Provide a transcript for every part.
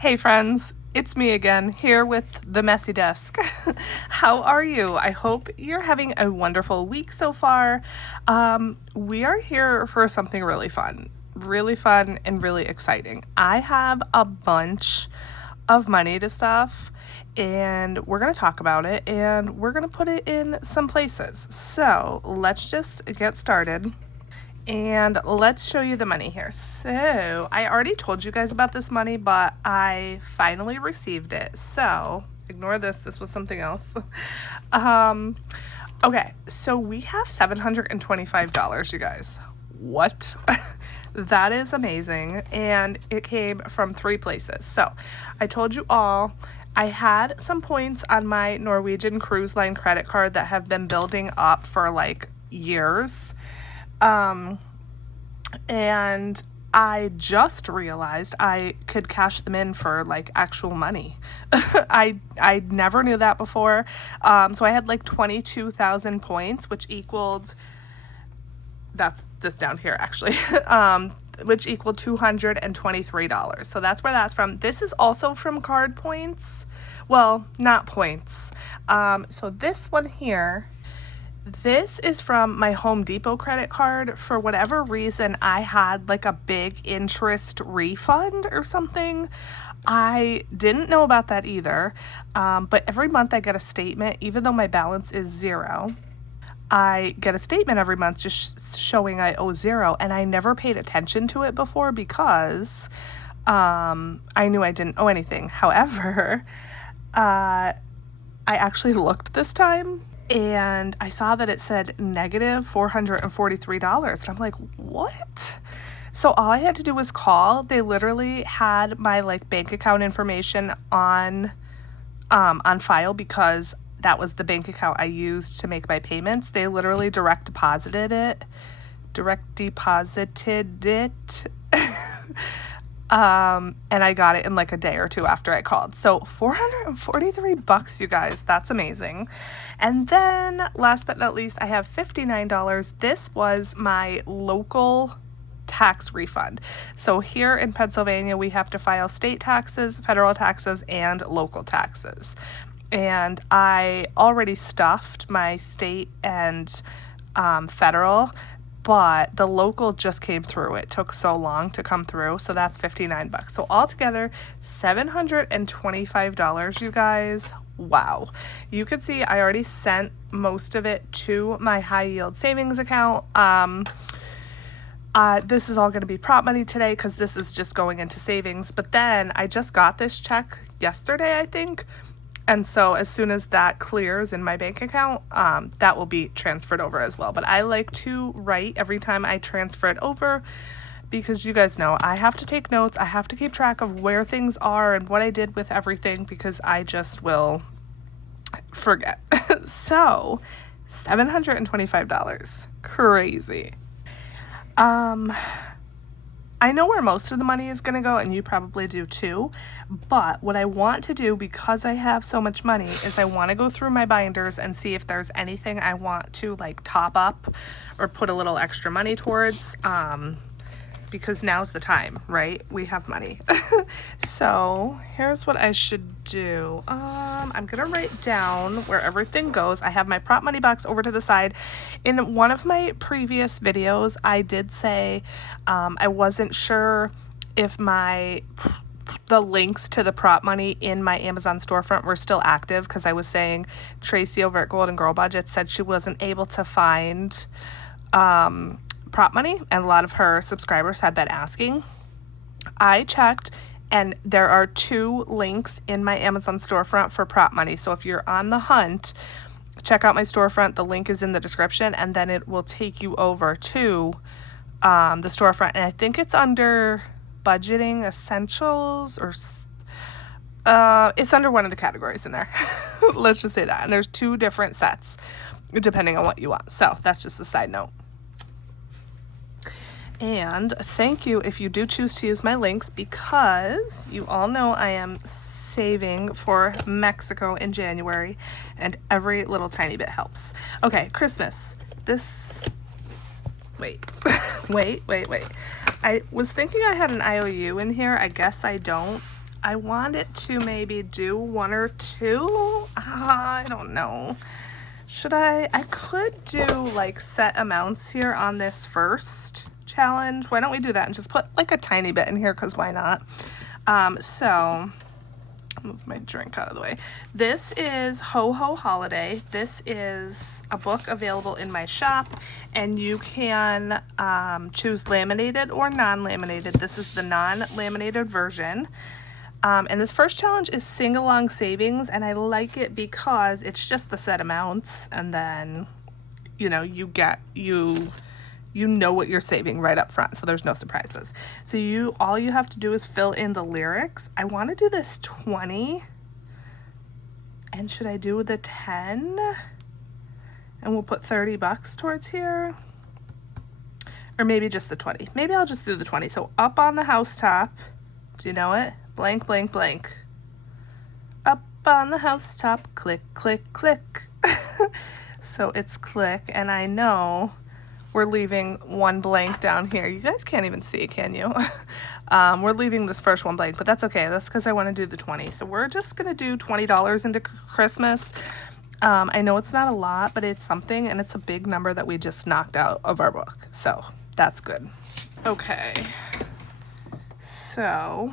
Hey friends, it's me again, here with the messy desk. How are you? I hope you're having a wonderful week so far. We are here for something really fun and really exciting. I have a bunch of money to stuff, and we're going to talk about it, and we're going to put it in some places. So let's just get started. And let's show you the money here. So I already told you guys about this money, but I finally received it. So ignore this. This was something else. Okay, so we have $725, you guys. What? That is amazing. And it came from 3 places. So I told you all I had some points on my Norwegian Cruise Line credit card that have been building up for like years. And I just realized I could cash them in for like actual money. I never knew that before. So I had like 22,000 points, which equaled, that's this down here actually, which equaled $223. So that's where that's from. This is also from card points. Well, not points. So this one here, this is from my Home Depot credit card. For whatever reason, I had like a big interest refund or something. I didn't know about that either. But every month I get a statement, even though my balance is 0. I get a statement every month just showing I owe 0, and I never paid attention to it before because I knew I didn't owe anything. However, I actually looked this time, and I saw that it said negative $443. And I'm like, what? So all I had to do was call. They literally had my like bank account information on file because that was the bank account I used to make my payments. They literally direct deposited it. And I got it in like a day or two after I called. So $443, you guys, that's amazing. And then last but not least, I have $59. This was my local tax refund. So here in Pennsylvania, we have to file state taxes, federal taxes, and local taxes. And I already stuffed my state and federal, but the local just came through. It took so long to come through, so that's $59. So altogether, $725, you guys. Wow. You can see I already sent most of it to my high yield savings account. This is all going to be prop money today because this is just going into savings. But then I just got this check yesterday, I think. And so as soon as that clears in my bank account, that will be transferred over as well. But I like to write every time I transfer it over because you guys know I have to take notes. I have to keep track of where things are and what I did with everything because I just will forget. So $725. Crazy. I know where most of the money is going to go, and you probably do too, but what I want to do, because I have so much money, is I want to go through my binders and see if there's anything I want to like top up or put a little extra money towards, because now's the time, right? We have money. So here's what I should do. I'm gonna write down where everything goes. I have my prop money box over to the side. In one of my previous videos, I did say I wasn't sure if the links to the prop money in my Amazon storefront were still active, because I was saying Tracy over at Golden Girl Budget said she wasn't able to find prop money, and a lot of her subscribers had been asking. I checked, and there are 2 links in my Amazon storefront for prop money. So if you're on the hunt, check out my storefront. The link is in the description, and then it will take you over to the storefront. And I think it's under budgeting essentials, or it's under one of the categories in there. Let's just say that. And there's 2 different sets depending on what you want. So that's just a side note. And thank you if you do choose to use my links, because you all know I am saving for Mexico in January, and every little tiny bit helps. Okay, Christmas. Wait. I was thinking I had an IOU in here. I guess I don't. I want it to maybe do 1 or 2. I don't know. Should I could do like set amounts here on this first challenge. Why don't we do that and just put like a tiny bit in here, because why not? So move my drink out of the way. This is Ho Ho Holiday. This is a book available in my shop, and you can choose laminated or non-laminated. This is the non-laminated version. And this first challenge is sing-along savings, and I like it because it's just the set amounts, and then, you know, you know what you're saving right up front, so there's no surprises. So all you have to do is fill in the lyrics. I want to do this 20, and should I do the 10? And we'll put 30 bucks towards here, or maybe just the 20. Maybe I'll just do the 20. So up on the housetop, do you know it? Blank, blank, blank. Up on the housetop, click, click, click. So it's click, and I know we're leaving one blank down here. You guys can't even see, can you? We're leaving this first one blank, but that's okay. That's because I want to do the 20. So we're just going to do $20 into Christmas. I know it's not a lot, but it's something, and it's a big number that we just knocked out of our book. So that's good. Okay. So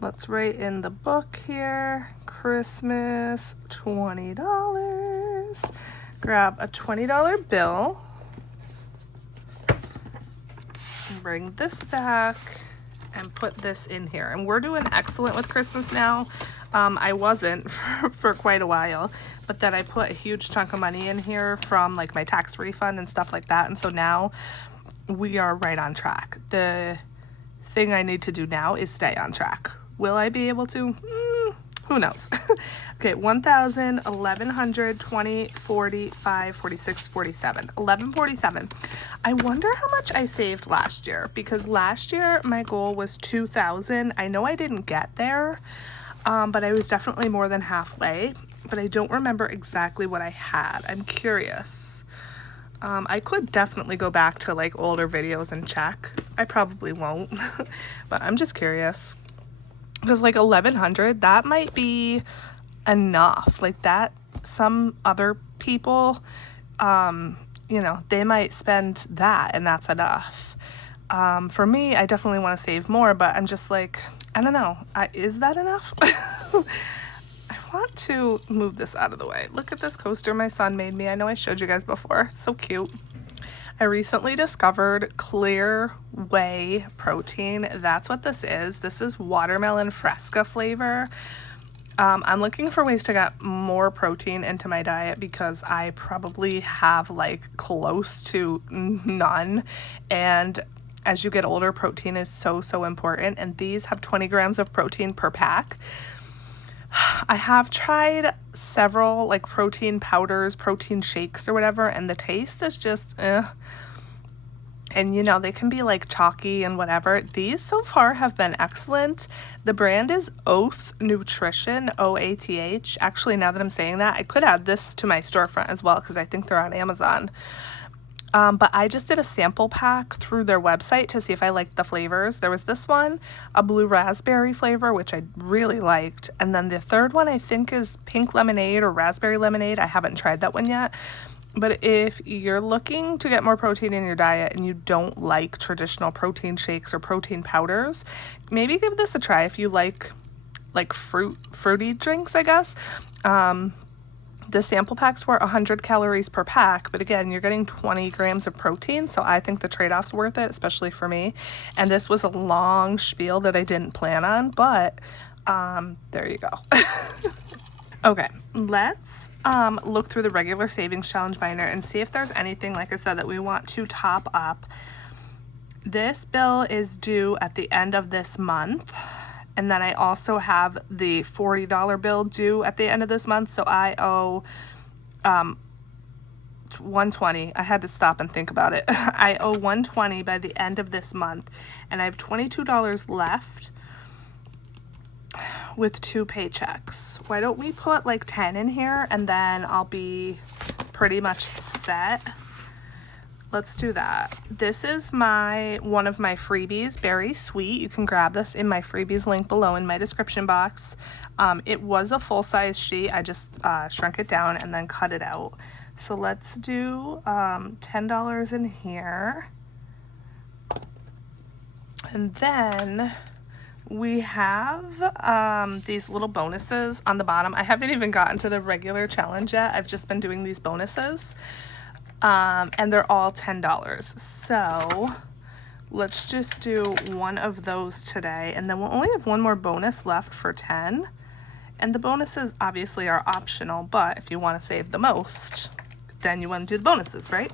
let's write in the book here, Christmas, $20. Grab a $20 bill. Bring this back and put this in here. And we're doing excellent with Christmas now. I wasn't for quite a while, but then I put a huge chunk of money in here from like my tax refund and stuff like that. And so now we are right on track. The thing I need to do now is stay on track. Will I be able to? Who knows? Okay, 1,000, 1,100, 20, 45, 46, 47, 1147. I wonder how much I saved last year, because last year my goal was 2,000. I know I didn't get there, but I was definitely more than halfway, but I don't remember exactly what I had. I'm curious. I could definitely go back to like older videos and check. I probably won't, but I'm just curious. Because like 1,100, that might be enough. Like that, some other people, you know, they might spend that and that's enough. For me, I definitely want to save more, but I'm just like, I don't know. Is that enough? I want to move this out of the way. Look at this coaster my son made me. I know I showed you guys before. So cute. I recently discovered Clear Whey protein. That's what this is. This is watermelon fresca flavor. I'm looking for ways to get more protein into my diet because I probably have like close to none. And as you get older, protein is so important. And these have 20 grams of protein per pack. I have tried several like protein powders, protein shakes or whatever, and the taste is just and you know, they can be like chalky and whatever. These so far have been excellent. The brand is Oath Nutrition, OATH. Actually, now that I'm saying that, I could add this to my storefront as well because I think they're on Amazon. But I just did a sample pack through their website to see if I liked the flavors. There was this one, a blue raspberry flavor, which I really liked. And then the third one I think is pink lemonade or raspberry lemonade. I haven't tried that one yet. But if you're looking to get more protein in your diet and you don't like traditional protein shakes or protein powders, maybe give this a try if you like fruity drinks, I guess. The sample packs were 100 calories per pack, but again, you're getting 20 grams of protein, so I think the trade-off's worth it, especially for me. And this was a long spiel that I didn't plan on, but there you go. Okay, let's look through the regular savings challenge binder and see if there's anything, like I said, that we want to top up. This bill is due at the end of this month. And then I also have the $40 bill due at the end of this month. So I owe $120. I had to stop and think about it. I owe $120 by the end of this month. And I have $22 left with 2 paychecks. Why don't we put like 10 in here and then I'll be pretty much set. let's do that. This is one of my freebies, Berry Sweet. You can grab this in my freebies link below in my description box. It was a full-size sheet. I just shrunk it down and then cut it out. So let's do $10 in here. And then we have these little bonuses on the bottom. I haven't even gotten to the regular challenge yet. I've just been doing these bonuses. And they're all $10. So let's just do one of those today. And then we'll only have one more bonus left for 10. And the bonuses obviously are optional, but if you want to save the most, then you want to do the bonuses, right?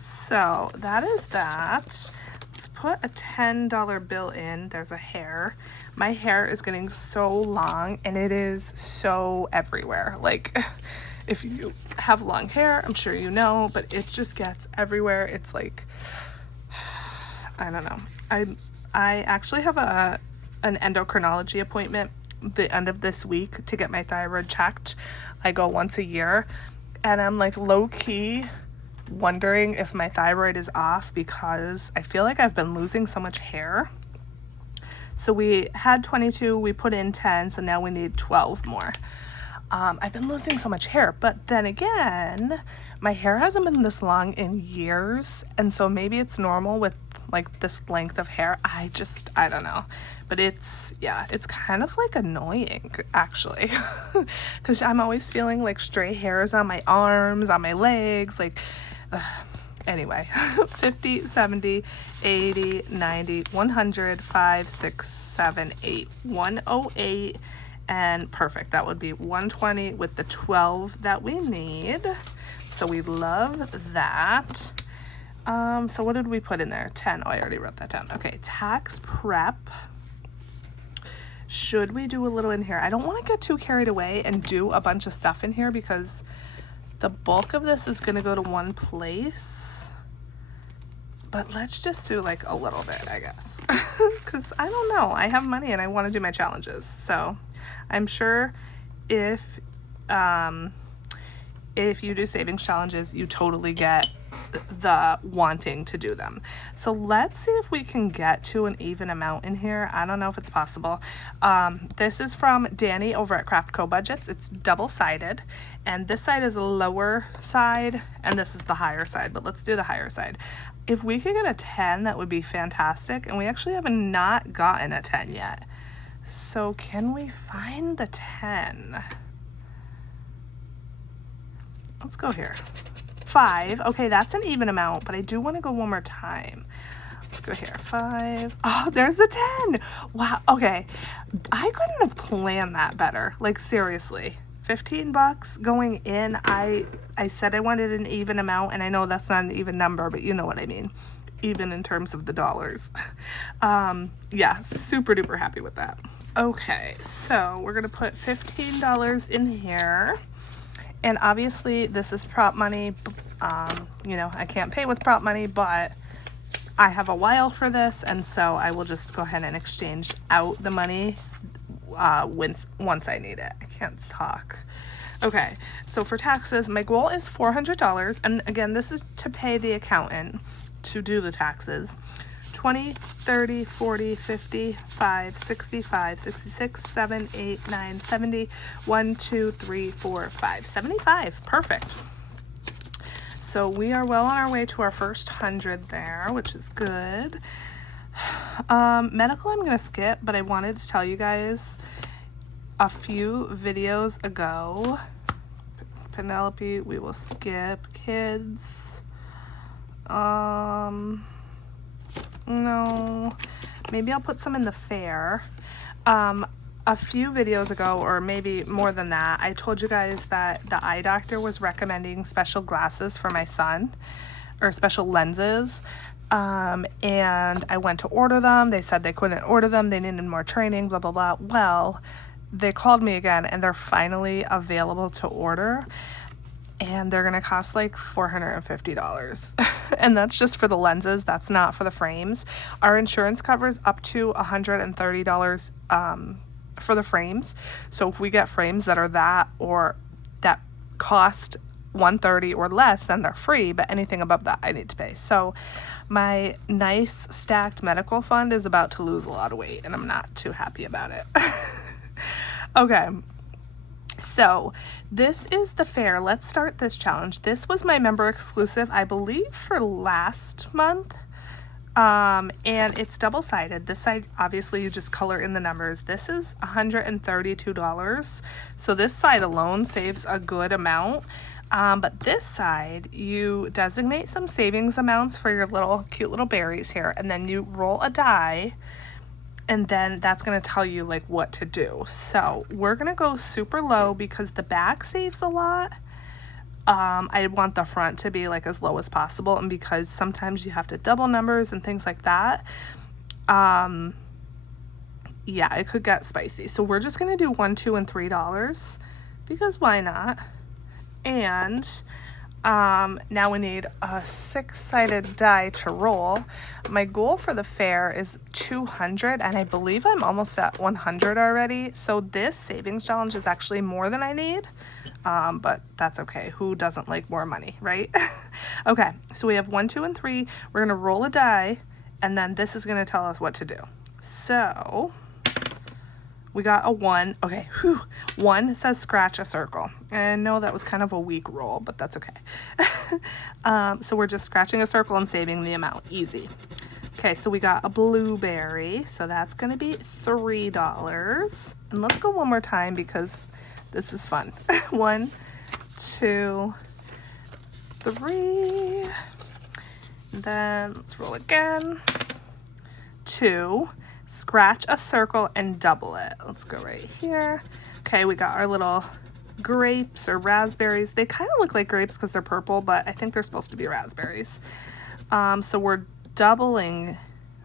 So that is that. Let's put a $10 bill in. There's a hair. My hair is getting so long and it is so everywhere. Like, if you have long hair, I'm sure you know, but it just gets everywhere. It's like, I don't know. I actually have an endocrinology appointment the end of this week to get my thyroid checked. I go once a year, and I'm like low-key wondering if my thyroid is off because I feel like I've been losing so much hair. So we had 22, we put in 10, so now we need 12 more. I've been losing so much hair, but then again, my hair hasn't been this long in years, and so maybe it's normal with like this length of hair. I don't know, but it's kind of like annoying actually, because I'm always feeling like stray hairs on my arms, on my legs, like anyway. 50, 70, 80, 90, 100, 5, 6, 7, 8, 108, and perfect. That would be 120 with the 12 that we need. So we love that. So what did we put in there? 10. Oh, I already wrote that down. Okay, tax prep. Should we do a little in here? I don't want to get too carried away and do a bunch of stuff in here because the bulk of this is going to go to one place. But let's just do like a little bit, I guess. Because I don't know. I have money and I want to do my challenges. So I'm sure if you do savings challenges, you totally get the wanting to do them. So let's see if we can get to an even amount in here. I don't know if it's possible. This is from Danny over at Craft Co Budgets. It's double-sided, and this side is a lower side and this is the higher side, but let's do the higher side. If we could get a 10, that would be fantastic, and we actually have not gotten a 10 yet. So can we find the 10? Let's go here. 5. Okay, that's an even amount, but I do want to go one more time. Let's go here. 5. Oh, there's the 10. Wow. Okay. I couldn't have planned that better. Like, seriously. $15 going in. I said I wanted an even amount, and I know that's not an even number, but you know what I mean. Even in terms of the dollars. Yeah, super duper happy with that. Okay, so we're going to put $15 in here. And obviously this is prop money. You know, I can't pay with prop money, but I have a while for this, and so I will just go ahead and exchange out the money once I need it. I can't talk. Okay, so for taxes, my goal is $400, and again, this is to pay the accountant to do the taxes. 20, 30, 40, 55, 65, 66, 7, 8, 9, 70, 1, 2, 3, 4, 5, 75. Perfect. So we are well on our way to our first 100 there, which is good. Medical I'm going to skip, but I wanted to tell you guys a few videos ago. Penelope, we will skip. Kids. No, maybe I'll put some in the fair. A few videos ago, or maybe more than that, I told you guys that the eye doctor was recommending special glasses for my son, or special lenses. And I went to order them. They said they couldn't order them. They needed more training, blah, blah, blah. Well, they called me again and they're finally available to order. And they're going to cost like $450. And that's just for the lenses. That's not for the frames. Our insurance covers up to $130 for the frames. So if we get frames that are that, or that cost $130 or less, then they're free, but anything above that I need to pay. So my nice stacked medical fund is about to lose a lot of weight, and I'm not too happy about it. Okay, so this is the fair. Let's start this challenge. This was my member exclusive, I believe, for last month. And it's double-sided. This side, obviously, you just color in the numbers. This is $132. So this side alone saves a good amount. But this side, you designate some savings amounts for your little cute little berries here, and then you roll a die, and then that's going to tell you like what to do. So we're going to go super low because the back saves a lot. I want the front to be like as low as possible, and because sometimes you have to double numbers and things like that, yeah, it could get spicy. So we're just gonna do $1, $2, and $3 because why not? And now we need a 6-sided die to roll. My goal for the fair is 200, and I believe I'm almost at 100 already. So this savings challenge is actually more than I need. But that's okay. Who doesn't like more money, right? Okay, so we have 1, 2, and 3. We're gonna roll a die, and then this is gonna tell us what to do. So we got a 1. Okay, whew. 1 says scratch a circle. And no, that was kind of a weak roll, but that's okay. So we're just scratching a circle and saving the amount. Easy. Okay, so we got a blueberry, so that's gonna be $3. And let's go one more time because this is fun. 1, 2, 3. Then let's roll again. 2. Scratch a circle and double it. Let's go right here. Okay, we got our little grapes or raspberries. They kind of look like grapes because they're purple, but I think they're supposed to be raspberries. So we're doubling,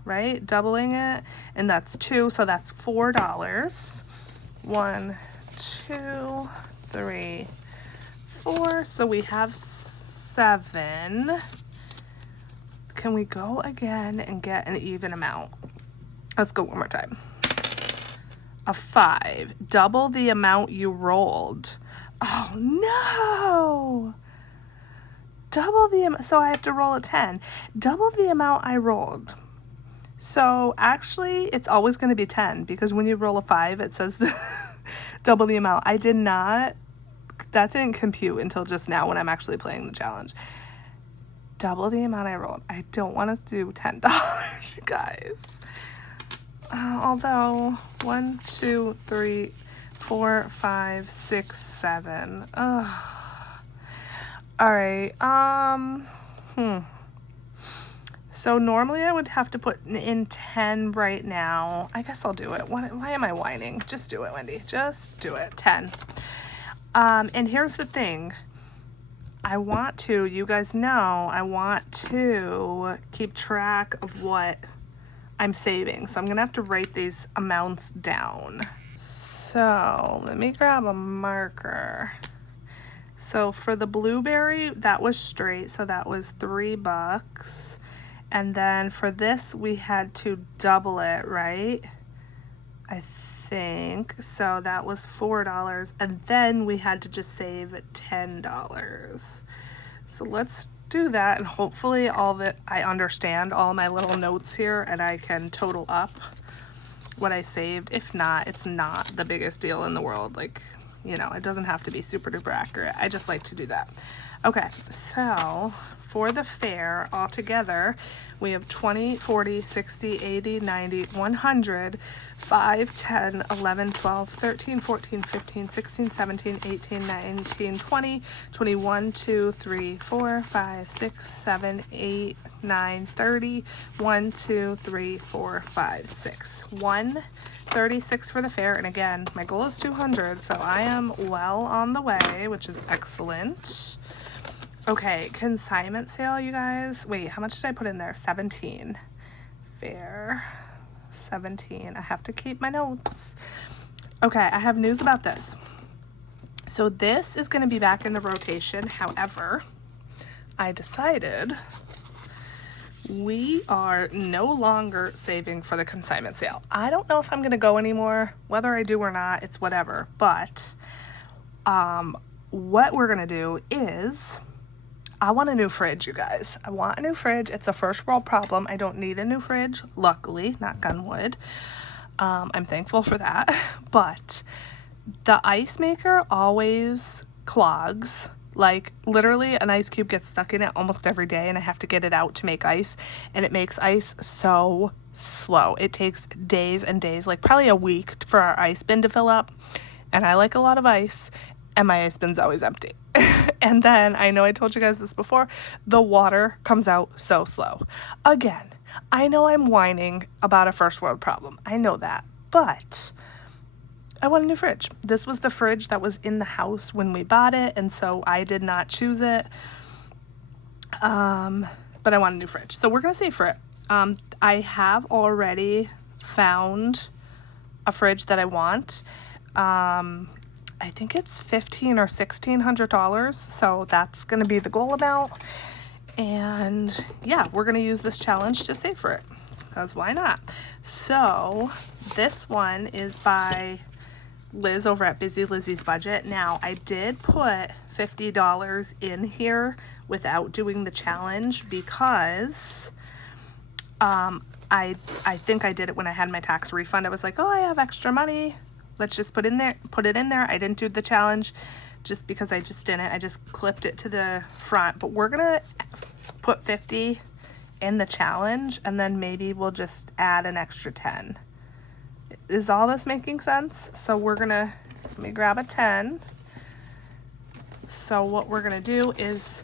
right? Doubling it, and that's 2, so that's $4. 1, 2, 3, 4. So we have 7. Can we go again and get an even amount? Let's go one more time. A 5. Double the amount you rolled. Oh no! Double the amount. So I have to roll a 10. Double the amount I rolled. So actually, it's always going to be 10 because when you roll a 5, it says double the amount. I did not, that didn't compute until just now when I'm actually playing the challenge. Double the amount I rolled. I don't want to do $10, guys. Although 1, 2, 3, 4, 5, 6, 7. Ugh. All right. So normally I would have to put in 10 right now. I guess I'll do it. Why am I whining? Just do it, Wendy. Just do it. 10. And here's the thing. You guys know, I want to keep track of what I'm saving. So I'm going to have to write these amounts down. So let me grab a marker. So for the blueberry, that was straight. So that was $3. And then for this, we had to double it, right? I think. So that was $4. And then we had to just save $10. So let's do that. And hopefully I understand all my little notes here and I can total up what I saved. If not, it's not the biggest deal in the world. Like, you know, it doesn't have to be super duper accurate. I just like to do that. Okay, so for the fair altogether, we have 20, 40, 60, 80, 90, 100, 5, 10, 11, 12, 13, 14, 15, 16, 17, 18, 19, 20, 21, 2, 3, 4, 5, 6, 7, 8, 9, 30, 1, 2, 3, 4, 5, 6. 136 for the fair, and again, my goal is 200, so I am well on the way, which is excellent. Okay, consignment sale, you guys. Wait, how much did I put in there? 17. Fair. 17. I have to keep my notes. Okay, I have news about this. So this is going to be back in the rotation. However, I decided we are no longer saving for the consignment sale. I don't know if I'm going to go anymore. Whether I do or not, it's whatever. But what we're gonna do is, I want a new fridge, you guys. I want a new fridge. It's a first world problem. I don't need a new fridge, luckily, knock on wood. I'm thankful for that. But the ice maker always clogs. Like, literally an ice cube gets stuck in it almost every day, and I have to get it out to make ice, and it makes ice so slow. It takes days and days, like probably a week for our ice bin to fill up, and I like a lot of ice, and my ice bin's always empty. And then, I know I told you guys this before, the water comes out so slow. Again, I know I'm whining about a first world problem. I know that, but I want a new fridge. This was the fridge that was in the house when we bought it, and so I did not choose it. But I want a new fridge, so we're gonna save for it. I have already found a fridge that I want. I think it's $1,500 or $1,600, so that's gonna be the goal amount. And yeah, we're gonna use this challenge to save for it, because why not? So this one is by Liz over at Busy Lizzie's Budget. Now, I did put $50 in here without doing the challenge because I think I did it when I had my tax refund. I was like, oh, I have extra money. Let's just put it in there. I didn't do the challenge just because I just didn't. I just clipped it to the front. But we're gonna put 50 in the challenge, and then maybe we'll just add an extra 10. Is all this making sense? So we're gonna, let me grab a 10. So what we're gonna do is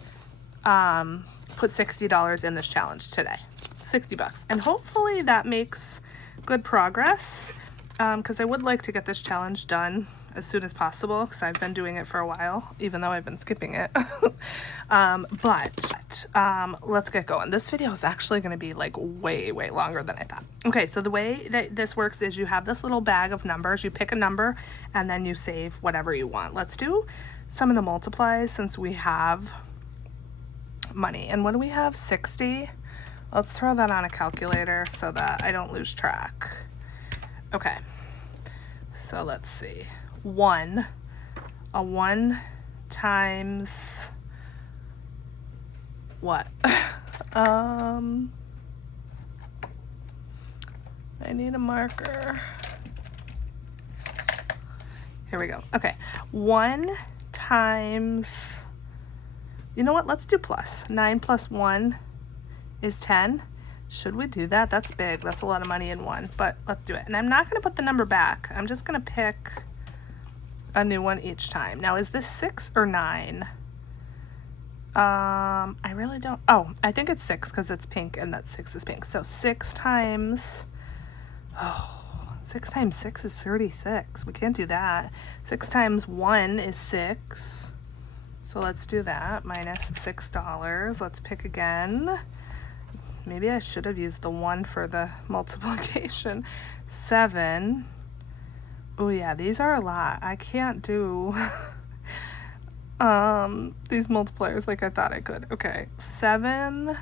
put $60 in this challenge today. $60, and hopefully that makes good progress, because I would like to get this challenge done as soon as possible, because I've been doing it for a while, even though I've been skipping it. But let's get going. This video is actually going to be like way longer than I thought. Okay, so the way that this works is you have this little bag of numbers. You pick a number and then you save whatever you want. Let's do some of the multiplies since we have money. And what do we have? 60. Let's throw that on a calculator so that I don't lose track. Okay, so let's see. 1 times what? I need a marker. Here we go. Okay, 1 times, you know what? Let's do plus. 9 plus 1 is 10. Should we do that? That's big. That's a lot of money in one, but let's do it. And I'm not going to put the number back. I'm just going to pick a new one each time. Now, is this 6 or 9? I really don't. Oh, I think it's 6 because it's pink and that 6 is pink. So 6 times 6 is 36. We can't do that. 6 times 1 is 6. So let's do that. Minus $6. Let's pick again. Maybe I should have used the 1 for the multiplication. 7. Oh yeah, these are a lot. I can't do these multipliers like I thought I could. Okay, 7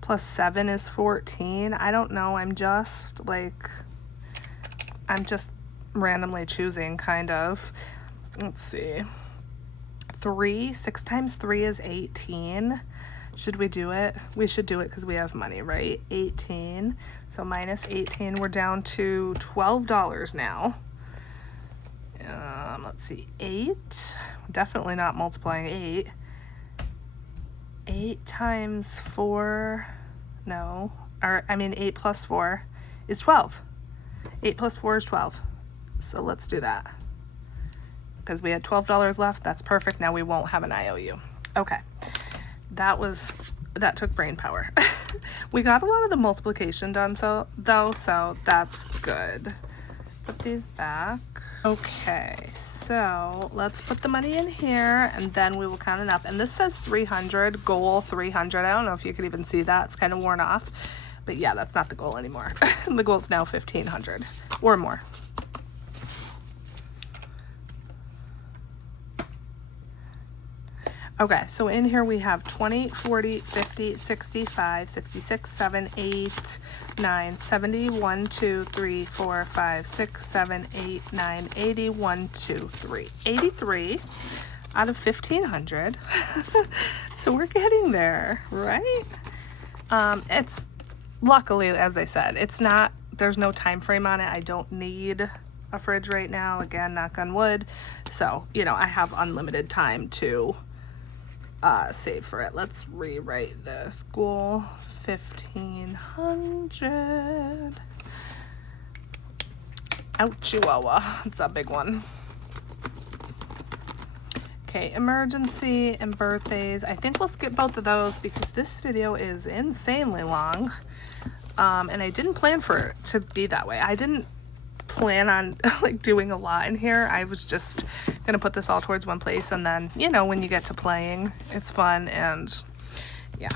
plus 7 is 14. I don't know. I'm just randomly choosing, kind of. Let's see. 3. 6 times 3 is 18. Should we do it? We should do it because we have money, right? 18. So minus 18, we're down to $12 now. Let's see, 8. Definitely not multiplying 8. 8 times 4, no. Or, I mean, 8 plus 4 is 12. 8 plus 4 is 12. So let's do that. Because we had $12 left. That's perfect. Now we won't have an IOU. Okay. That took brain power. We got a lot of the multiplication done so that's good. Put these back. Okay, so let's put the money in here and then we will count it up. And this says 300, goal 300. I don't know if you could even see that. It's kind of worn off. But yeah, that's not the goal anymore. The goal is now 1,500 or more. Okay, so in here we have 20, 40, 50, 65, 66, 7, 8, 9, 70, 1, 2, 3, 4, 5, 6, 7, 8, 9, 80, 1, 2, 3. 83 out of 1,500. So we're getting there, right? It's luckily, as I said, it's not, there's no time frame on it. I don't need a fridge right now. Again, knock on wood. So, you know, I have unlimited time to save for it. Let's rewrite this. Goal 1,500. Ouch, Chihuahua. It's a big one. Okay, emergency and birthdays. I think we'll skip both of those because this video is insanely long. And I didn't plan for it to be that way. I didn't plan on like doing a lot in here. I was just gonna put this all towards one place, and then, you know, when you get to playing, it's fun. And yeah.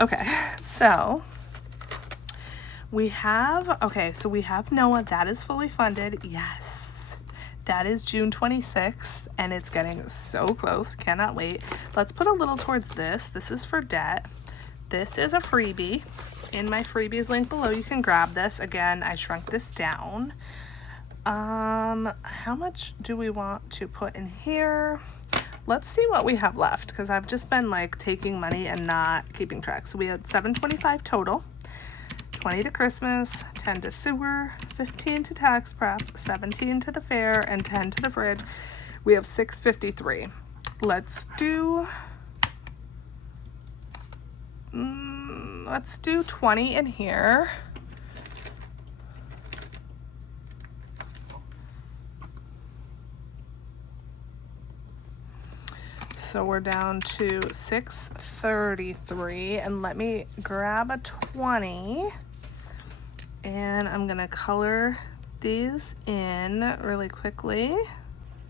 Okay, so we have, so we have Noah. That is fully funded. Yes, that is June 26th, and it's getting so close. Cannot wait. Let's put a little towards this. This is for debt. This is a freebie. In my freebies link below, you can grab this. Again, I shrunk this down. How much do we want to put in here? Let's see what we have left, because I've just been like taking money and not keeping track. So we had $725 total, 20 to Christmas, 10 to sewer, 15 to tax prep, 17 to the fair, and 10 to the fridge. We have $653. Let's do 20 in here. So we're down to $633, and let me grab a 20, and I'm gonna color these in really quickly.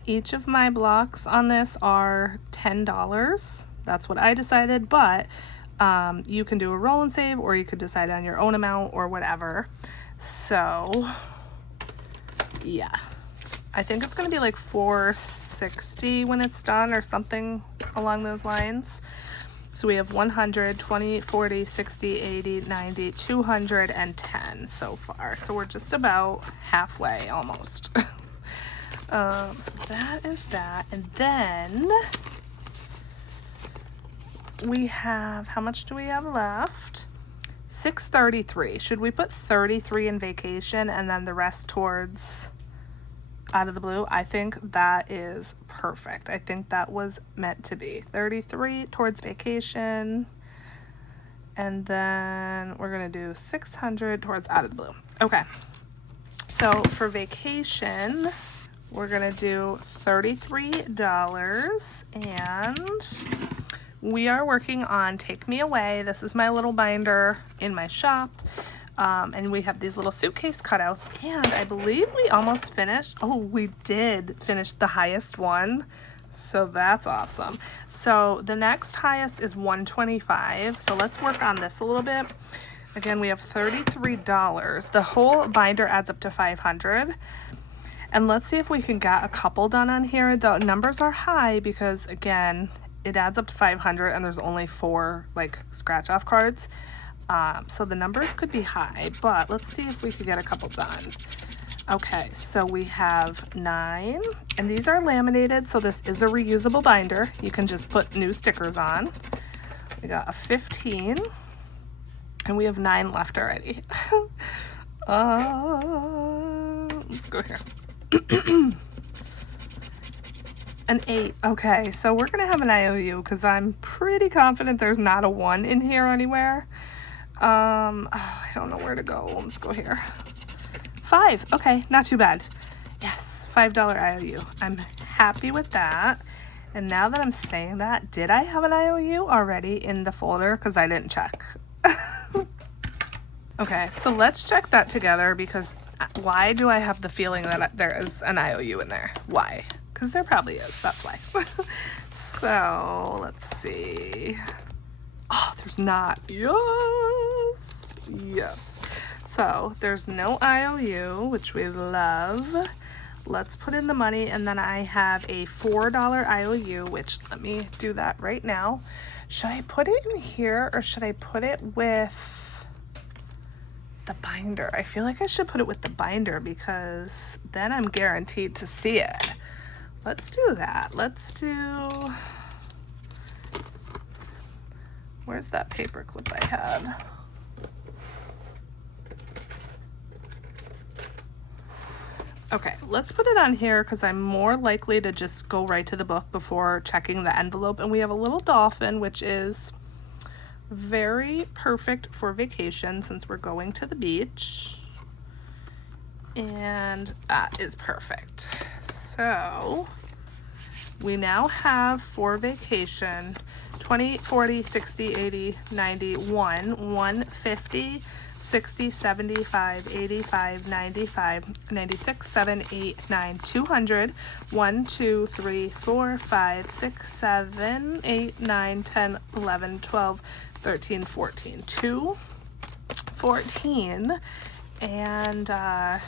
Each of my blocks on this are $10. That's what I decided, but you can do a roll and save, or you could decide on your own amount or whatever. So yeah, I think it's gonna be like $460 when it's done, or something along those lines. So we have 100, 20, 40, 60, 80, 90, 210 so far. So we're just about halfway almost. So that is that. And then we have, how much do we have left? $633. Should we put 33 in vacation and then the rest towards out of the blue? I think that is perfect. I think that was meant to be. 33 towards vacation, and then we're gonna do 600 towards out of the blue. Okay, so for vacation, we're gonna do $33, and we are working on Take Me Away. This is my little binder in my shop. And we have these little suitcase cutouts, and I believe we almost finished. Oh, we did finish the highest one, so that's awesome. So the next highest is $125, so let's work on this a little bit. Again, we have $33. The whole binder adds up to $500, and let's see if we can get a couple done on here. The numbers are high because, again, it adds up to $500, and there's only 4 like scratch off cards. So the numbers could be high, but let's see if we could get a couple done. Okay, so we have 9, and these are laminated, so this is a reusable binder. You can just put new stickers on. We got a 15, and we have 9 left already. Let's go here. An 8. Okay, so we're gonna have an IOU because I'm pretty confident there's not a 1 in here anywhere. I don't know where to go. Let's go here. 5. Okay, not too bad. Yes, $5 IOU. I'm happy with that. And now that I'm saying that, did I have an IOU already in the folder? Because I didn't check. Okay, so let's check that together, because why do I have the feeling that there is an IOU in there? Why? Because there probably is. That's why. So let's see. Oh, there's not. Yes. So there's no IOU, which we love. let's put in the money, and then I have a $4 IOU, which let me do that right now. Should I put it in here or should I put it with the binder? I feel like I should put it with the binder because then I'm guaranteed to see it. Let's do that. Let's do, where's that paper clip I had? Okay, let's put it on here because I'm more likely to just go right to the book before checking the envelope. And we have a little dolphin, which is very perfect for vacation since we're going to the beach. And that is perfect. So we now have for vacation 20, 40, 60, 80, 90, 150, 60, 75, 85, 95, 96, 7, 8, 9, 200, 1, 2, 3, 4, 5, 6, 7, 8, 9, 10, 11, 12, 13, 14, 2, 14, and yeah,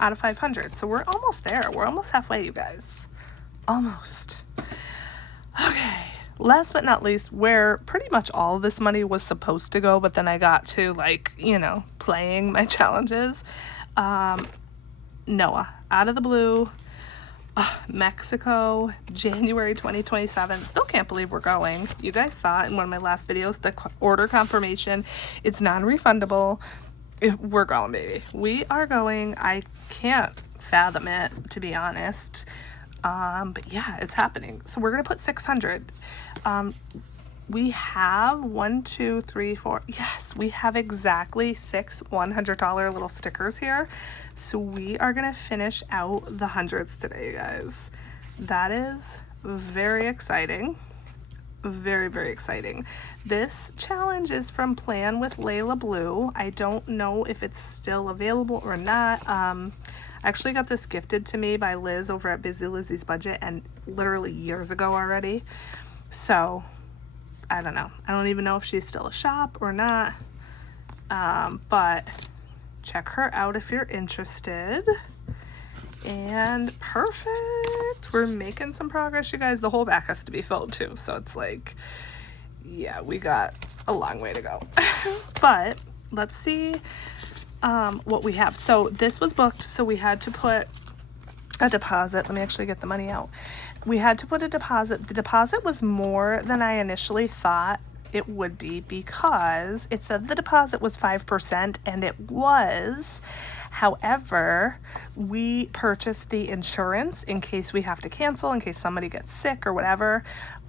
out of 500. So we're almost there. We're almost halfway, you guys. Almost. Okay. Last but not least, where pretty much all of this money was supposed to go, but then I got to, like, you know, playing my challenges. Noah, out of the blue, Mexico, January 2027. Still can't believe we're going. You guys saw it in one of my last videos, the order confirmation. It's non-refundable. We're going, baby. We are going. I can't fathom it, to be honest. But yeah, it's happening. So we're gonna put 600. We have 1, 2, 3, 4. Yes, we have exactly 6 $100 little stickers here. So we are gonna finish out the hundreds today, you guys. That is very exciting. Very, very exciting. This challenge is from Plan with Layla Blue. I don't know if it's still available or not. I actually got this gifted to me by Liz over at Busy Lizzie's Budget, and literally years ago already. So I don't know. I don't even know if she's still a shop or not. But check her out if you're interested. And perfect. We're making some progress, you guys. The whole back has to be filled too. So it's like, yeah, we got a long way to go. But let's see what we have. So this was booked, so we had to put a deposit. Let me actually get the money out. We had to put a deposit. The deposit was more than I initially thought it would be because it said the deposit was 5%, and it was. However, we purchased the insurance in case we have to cancel, in case somebody gets sick or whatever.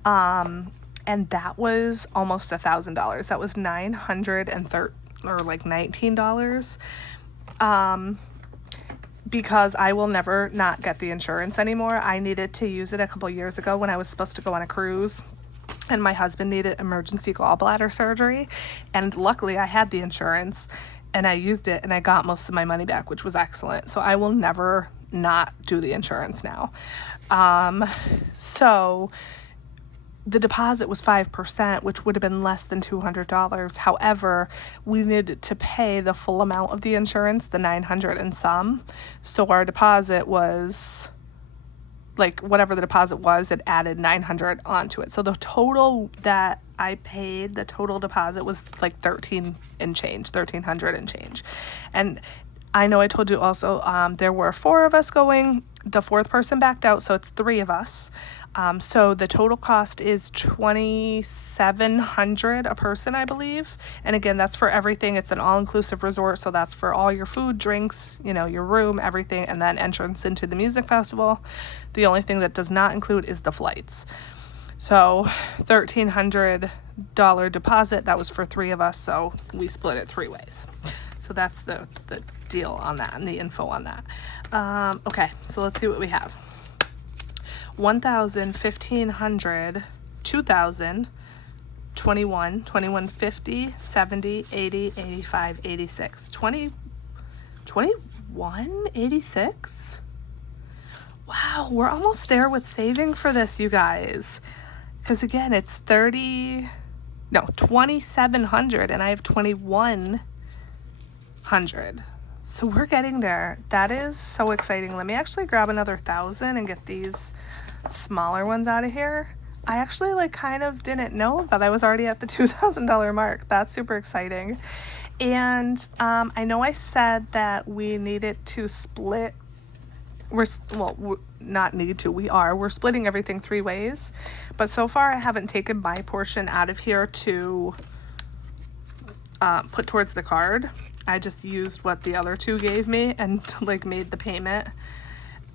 And that was almost $1,000. That was $930 or like $19. Because I will never not get the insurance anymore. I needed to use it a couple years ago when I was supposed to go on a cruise, and my husband needed emergency gallbladder surgery, and luckily I had the insurance and I used it and I got most of my money back, which was excellent. So I will never not do the insurance now. So the deposit was 5%, which would have been less than $200. However, we needed to pay the full amount of the insurance, the 900 and some. So our deposit was like whatever the deposit was, it added 900 onto it. So the total that I paid, the total deposit was like 1,300 and change. And I know I told you also, there were 4 of us going. The 4th person backed out, so it's 3 of us. So the total cost is $2,700 a person, I believe. And again, that's for everything. It's an all-inclusive resort, so that's for all your food, drinks, you know, your room, everything, and then entrance into the music festival. The only thing that does not include is the flights. So $1,300 deposit, that was for 3 of us, so we split it 3 ways. So that's the deal on that and the info on that. Okay, so let's see what we have. 1,000, 1,500, 2,000, 21, 2150, 70, 80, 85, 86, 20, 21, 86. Wow, we're almost there with saving for this, you guys. Because again, it's 2,700 and I have 2,100. So we're getting there. That is so exciting. Let me actually grab another 1,000 and get these smaller ones out of here. I actually like kind of didn't know that I was already at the $2,000 mark. That's super exciting. And I know I said that we needed to split. We're not need to, we're splitting everything 3 ways, but so far I haven't taken my portion out of here to put towards the card. I just used what the other 2 gave me and like made the payment.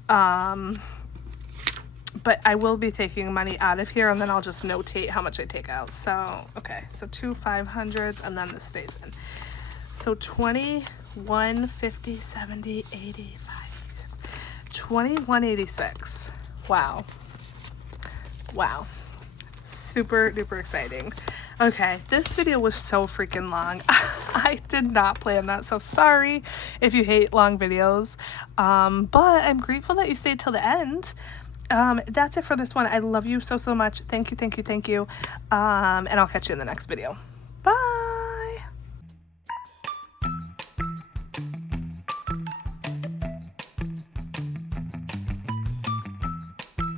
But I will be taking money out of here, and then I'll just notate how much I take out. So, okay, so 2 500s, and then this stays in. So 21, 50, 70, 85, 86, 2186. Wow. Wow. Super duper exciting. Okay, this video was so freaking long. I did not plan that, so sorry if you hate long videos. But I'm grateful that you stayed till the end. That's it for this one. I love you so much. Thank you. And I'll catch you in the next video.